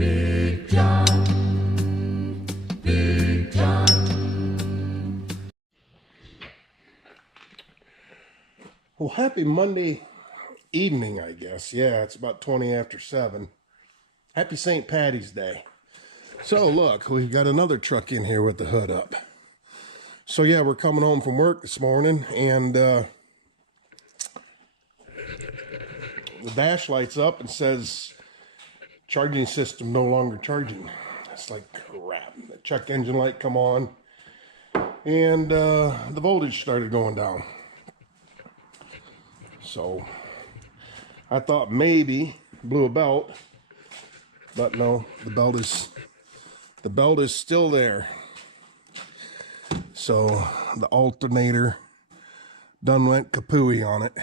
Big John, Big John. Well, happy Monday evening, I guess. Yeah, it's about 20 after 7. Happy St. Patty's Day. So, look, we've got another truck in here with the hood up. So, yeah, we're coming home from work this morning, and the dash lights up and says, charging system no longer charging. It's like, crap. The check engine light come on, and the voltage started going down. So I thought maybe blew a belt, but no, the belt is still there. So the alternator done went kapooey on it.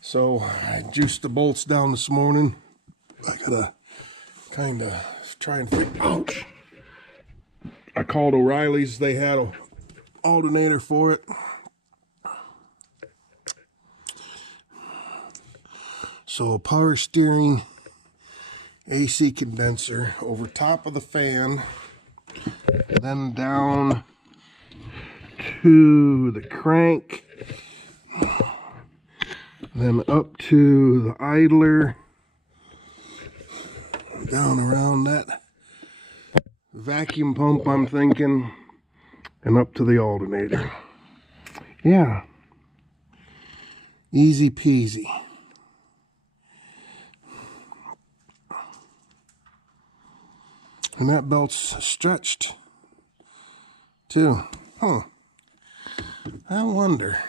So I juiced the bolts down this morning. I gotta kind of try and figure. Ouch! I called O'Reilly's. They had an alternator for it. So power steering, AC condenser over top of the fan, then down to the crank, then up to the idler, down around that vacuum pump, I'm thinking, and up to the alternator. Yeah, easy peasy. And that belt's stretched too. Huh. I wonder.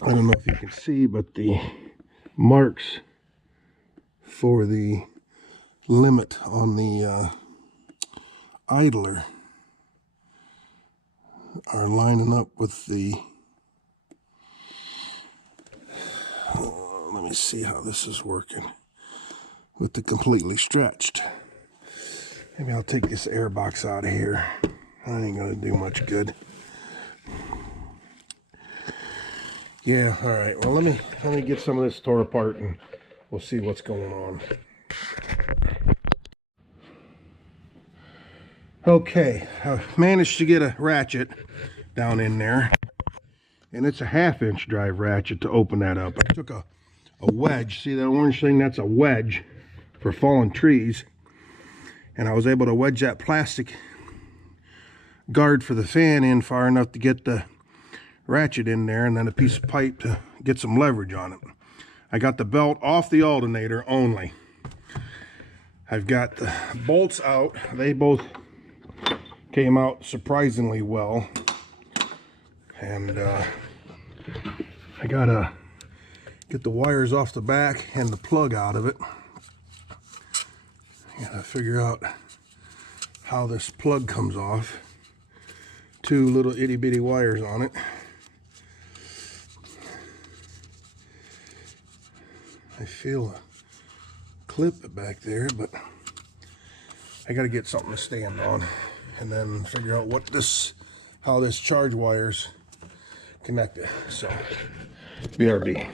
I don't know if you can see, but the marks for the limit on the idler are lining up with the let me see how this is working with the completely stretched. Maybe I'll take this air box out of here. That ain't gonna do much good. Yeah, all right. Well, let me get some of this tore apart and we'll see what's going on. Okay, I managed to get a ratchet down in there, and it's a 1/2-inch drive ratchet to open that up. I took a wedge. See that orange thing? That's a wedge for fallen trees, and I was able to wedge that plastic guard for the fan in far enough to get the ratchet in there, and then a piece of pipe to get some leverage on it. I got the belt off the alternator only. I've got the bolts out. They both came out surprisingly well, and I gotta get the wires off the back and the plug out of it. I gotta figure out how this plug comes off. 2 little itty bitty wires on it. I feel a clip back there, but I got to get something to stand on, and then figure out how this charge wire's connected. So, BRB.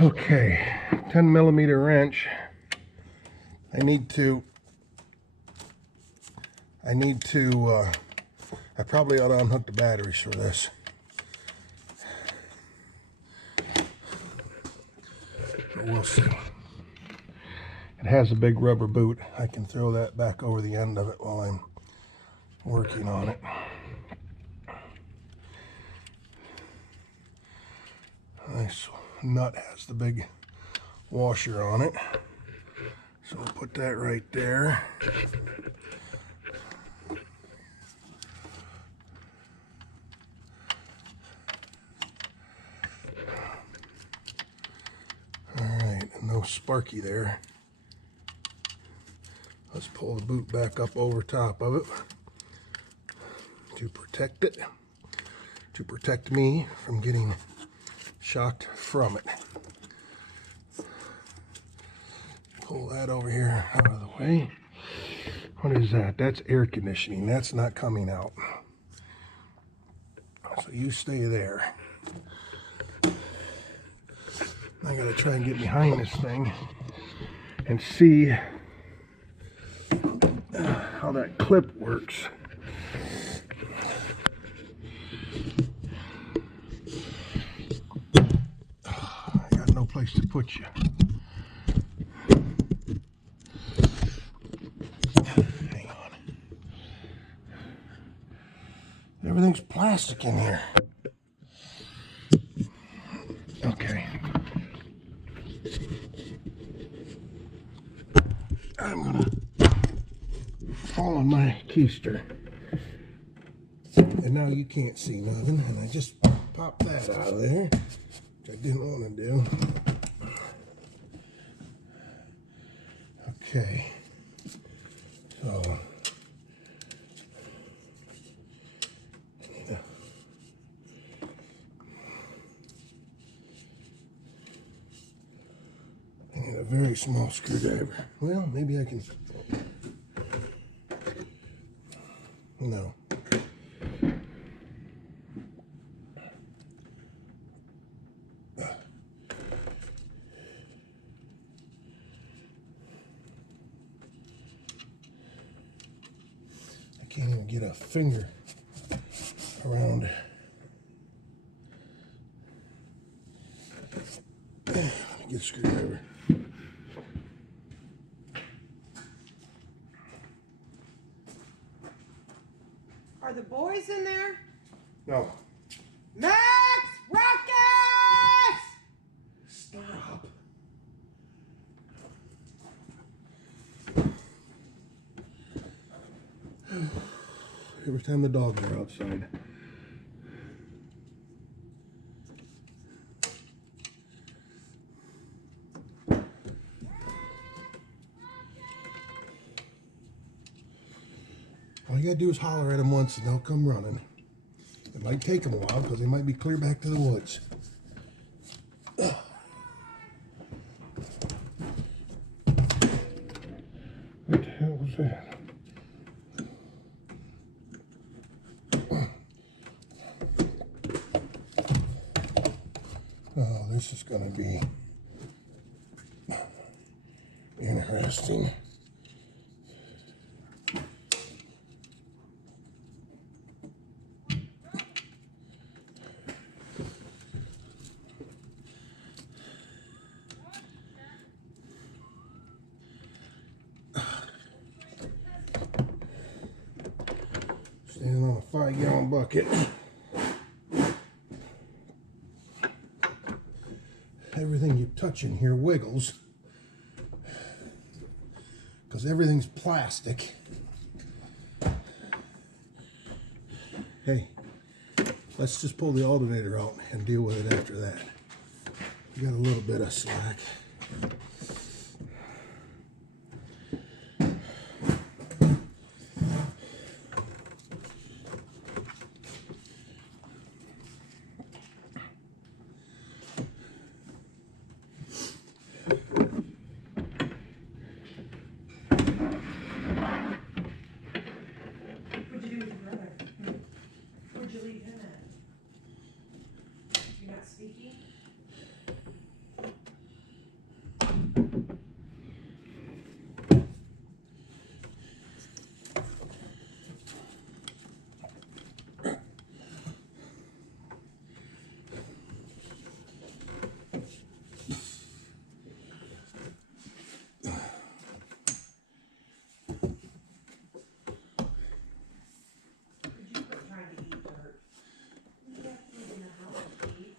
Okay, 10mm wrench. I probably ought to unhook the batteries for this. We'll see. It has a big rubber boot. I can throw that back over the end of it while I'm working on it. This nut has the big washer on it. So we'll put that right there. No sparky there. Let's pull the boot back up over top of it to protect it. to protect me from getting shocked from it. Pull that over here out of the way. What is that? That's air conditioning. That's not coming out. So you stay there. I gotta try and get behind this thing and see how that clip works. I got no place to put you. Hang on. Everything's plastic in here. Okay. I'm gonna fall on my keister. And now you can't see nothing, and I just popped that out of there, which I didn't want to do. Okay. So I need a very small screwdriver. Well, maybe I can. No. I can't even get a finger around. Let me get a screwdriver. Are the boys in there? No. Max! Rockets! Stop. Every time the dogs are outside. All you gotta do is holler at them once and they'll come running. It might take them a while because they might be clear back to the woods. Ugh. What the hell was that? Oh, this is gonna be interesting. Standing on a 5-gallon bucket. Everything you touch in here wiggles because everything's plastic. Hey, let's just pull the alternator out and deal with it after that. We got a little bit of slack. What'd you do with your brother? Where'd you leave him at? You're not speaking? Trying to eat dirt. You have food in the house to eat.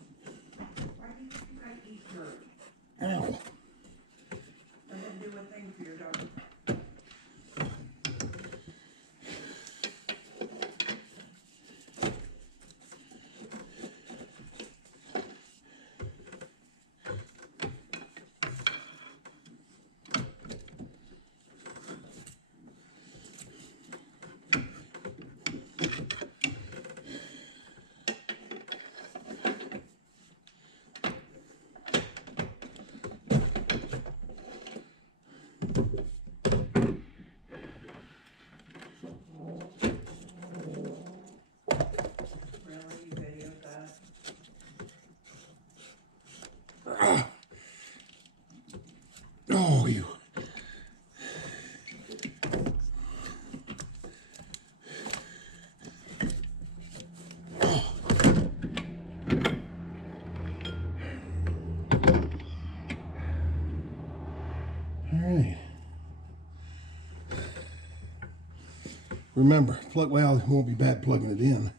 Remember, well, it won't be bad plugging it in.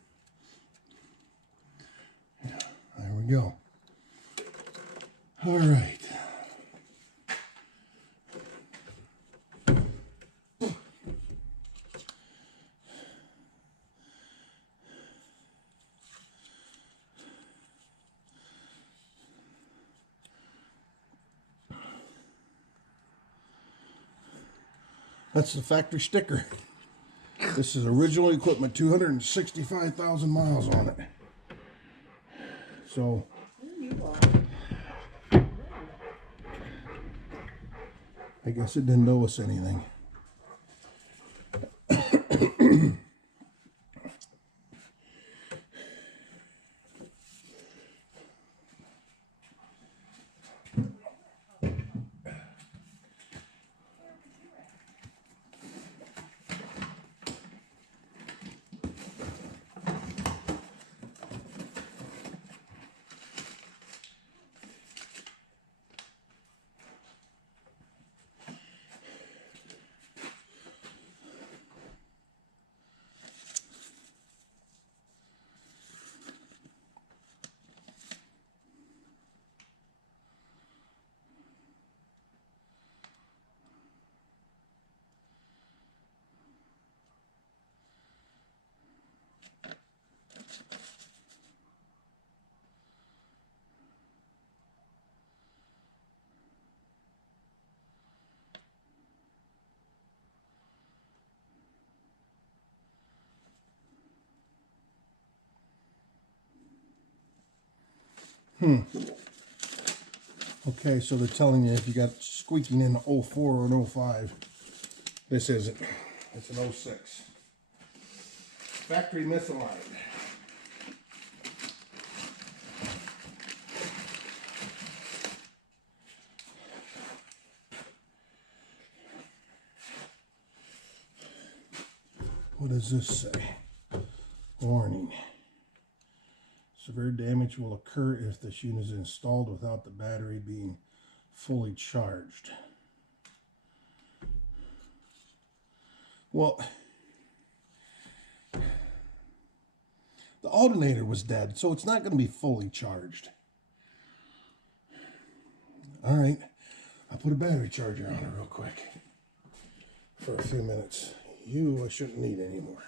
Yeah, there we go. All right. That's the factory sticker. This is original equipment, 265,000 miles on it. So, I guess it didn't owe us anything. Okay, so they're telling you if you got squeaking in 04 or an 05. This isn't. It's an 06. Factory misaligned. What does this say? Warning. Severe damage will occur if this unit is installed without the battery being fully charged. Well, the alternator was dead, so it's not going to be fully charged. All right, I'll put a battery charger on it real quick for a few minutes. I shouldn't need anymore.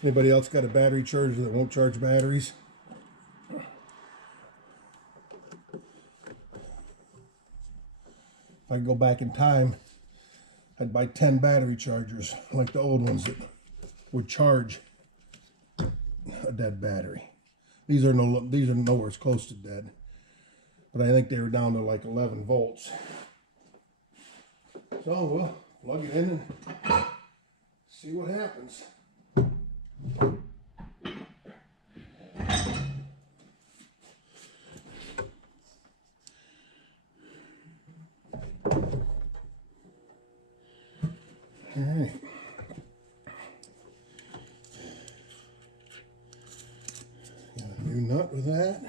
Anybody else got a battery charger that won't charge batteries? If I could go back in time, I'd buy 10 battery chargers like the old ones that would charge a dead battery. These are nowhere close to dead, but I think they were down to like 11 volts. So we'll plug it in and see what happens. All right. Got a new nut with that.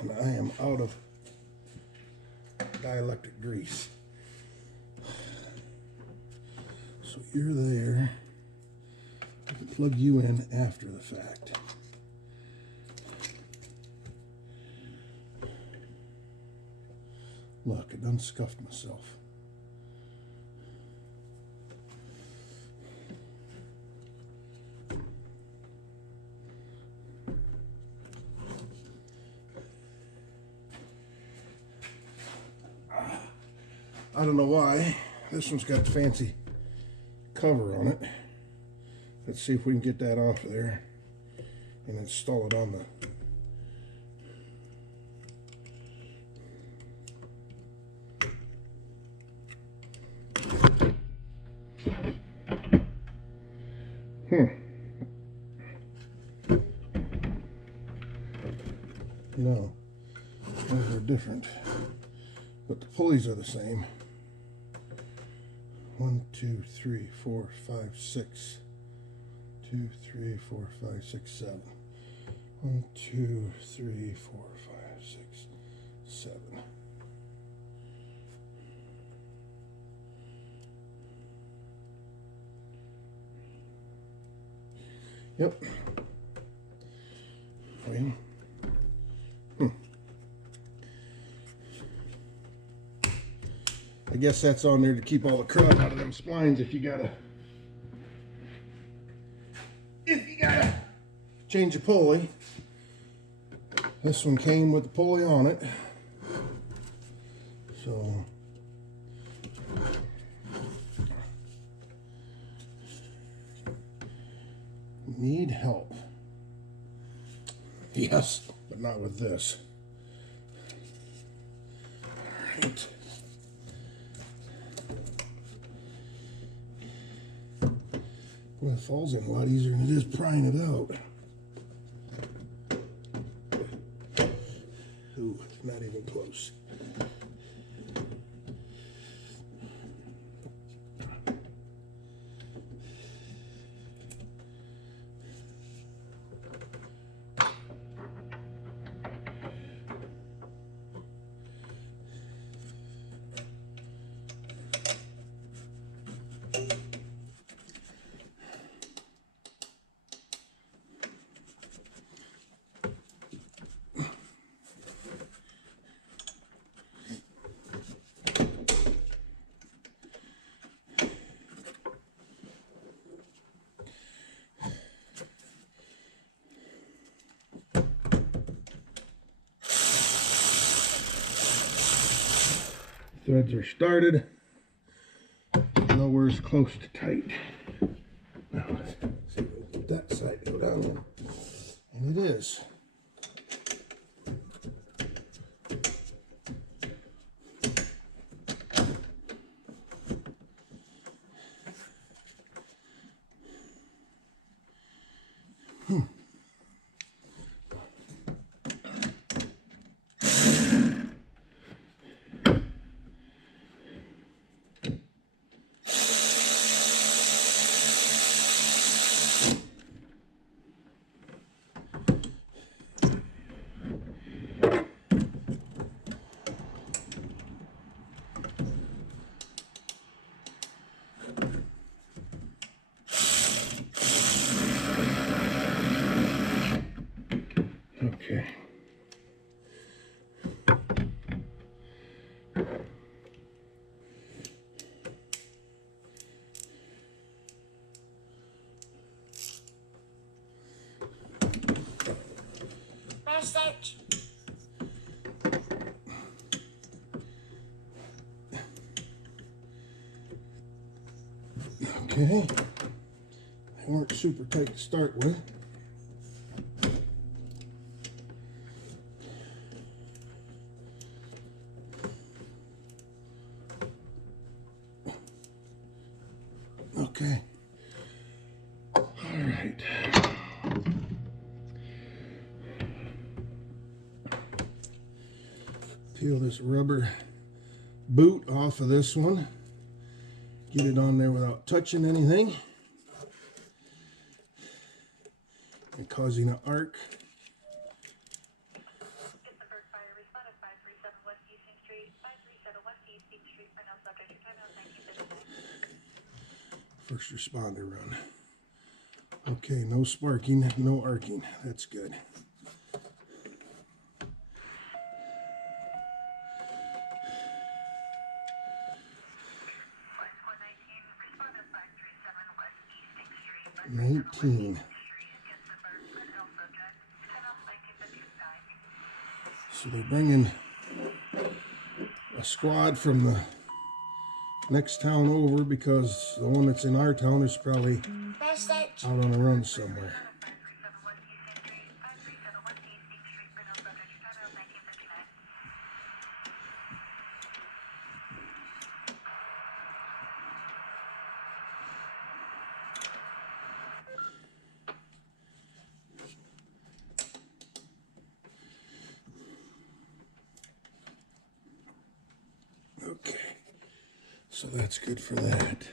And I am out of dielectric grease. So you're there. I can plug you in after the fact. Look, I done scuffed myself. I don't know why. This one's got fancy cover on it. Let's see if we can get that off of there and install it on the No. pulleys are the same. 1, 2, 3, 4, 5, 6. 2, 3, 4, 5, 6, 7. 1, 2, 3, 4, 5, 6, 7. Yep. Well. I guess that's on there to keep all the crud out of them splines if you gotta change a pulley. This one came with the pulley on it. So need help. Yes, but not with this. All right. Well, it falls in a lot easier than it is prying it out. Ooh, not even close. Threads are started. Nowhere's close to tight. Now let's see if we can get that side to go down there. And it is. Okay. Message. Okay. They weren't super tight to start with. Okay. All right. Peel this rubber boot off of this one. Get it on there without touching anything and causing an arc. First responder run. Okay, no sparking, no arcing. That's good. $19. So they're bringing a squad from the next town over because the one that's in our town is probably out on a run somewhere. Okay, so that's good for that.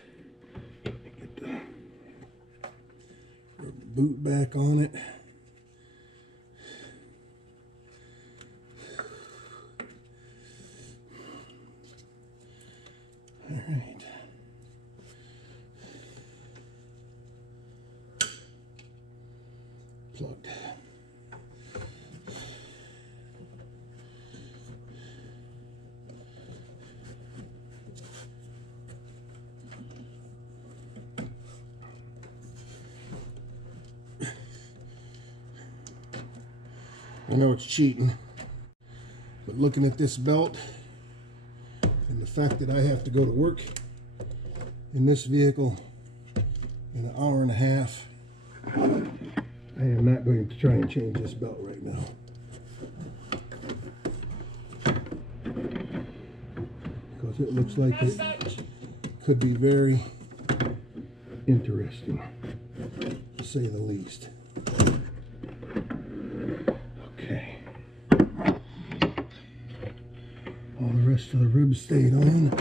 Get the boot back on it. All right. Plugged. I know it's cheating, but looking at this belt and the fact that I have to go to work in this vehicle in an hour and a half, I am not going to try and change this belt right now. Because it looks like it could be very interesting, to say the least. Okay. All the rest of the ribs stayed on.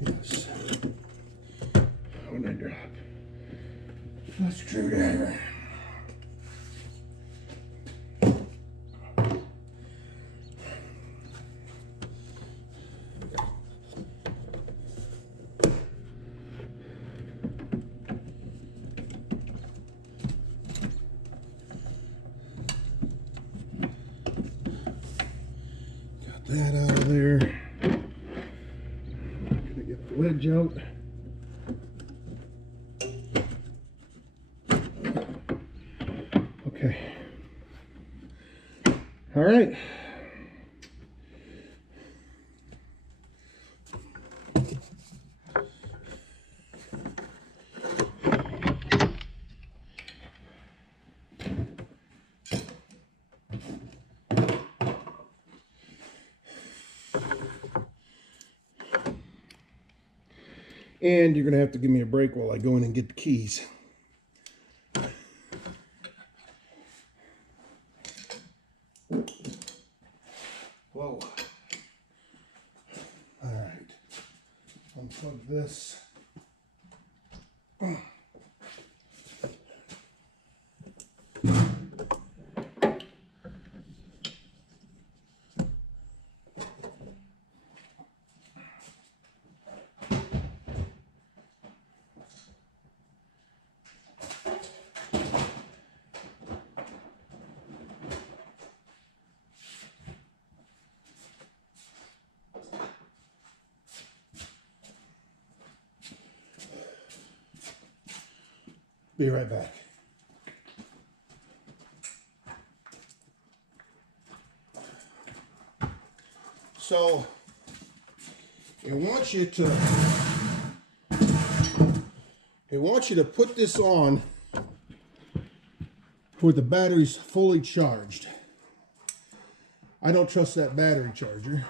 Yes. When I drop a screwdriver. That out of there. Gonna get the wedge out. Okay. All right. And you're going to have to give me a break while I go in and get the keys. Whoa. All right. Unplug this. Be right back. So it wants you to put this on where the battery's fully charged. I don't trust that battery charger.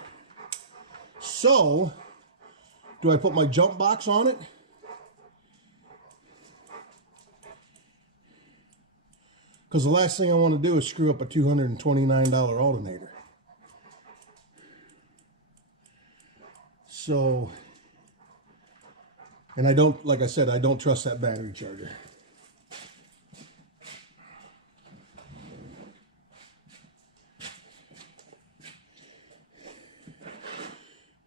So do I put my jump box on it? Because the last thing I want to do is screw up a $229 alternator. So, and I don't, like I said, I don't trust that battery charger.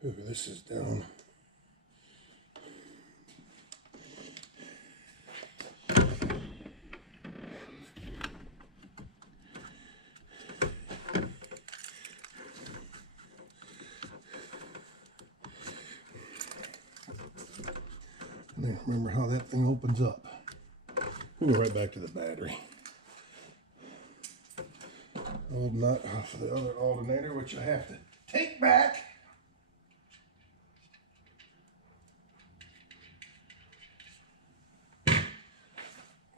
Ooh, this is down. Remember how that thing opens up. We'll go right back to the battery. Old nut off of the other alternator, which I have to take back.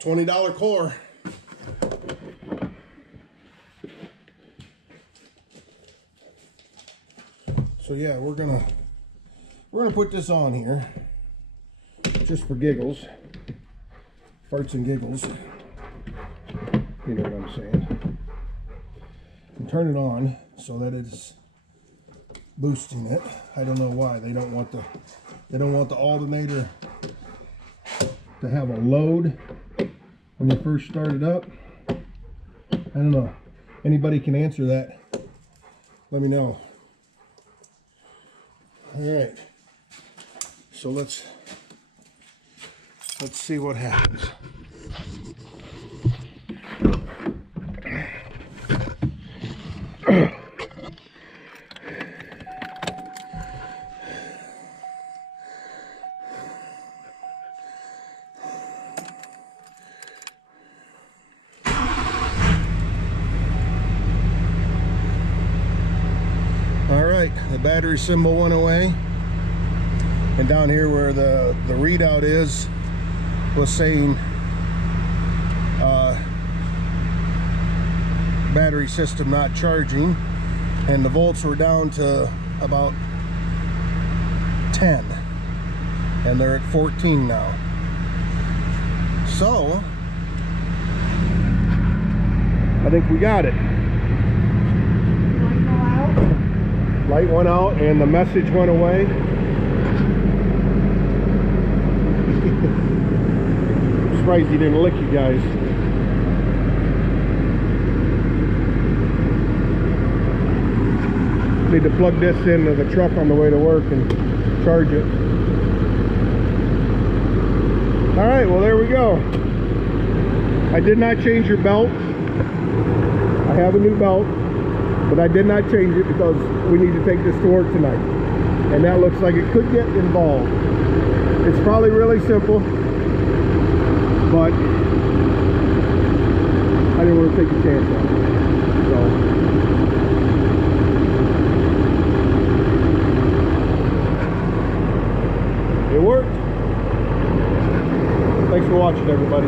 $20 core. So yeah, we're gonna put this on here. Just for giggles, farts and giggles. You know what I'm saying? And turn it on so that it's boosting it. I don't know why they don't want the alternator to have a load when you first start it up. I don't know. Anybody can answer that. Let me know. All right. So let's see what happens. All right, the battery symbol went away, and down here where the readout is was saying battery system not charging, and the volts were down to about 10, and they're at 14 now. So I think we got it. Light went out and the message went away. I'm surprised he didn't lick you guys. Need to plug this into the truck on the way to work and charge it. Alright, well there we go. I did not change your belt. I have a new belt, but I did not change it because we need to take this to work tonight. And that looks like it could get involved. It's probably really simple, but I didn't want to take a chance on it. So it worked. Thanks for watching, everybody.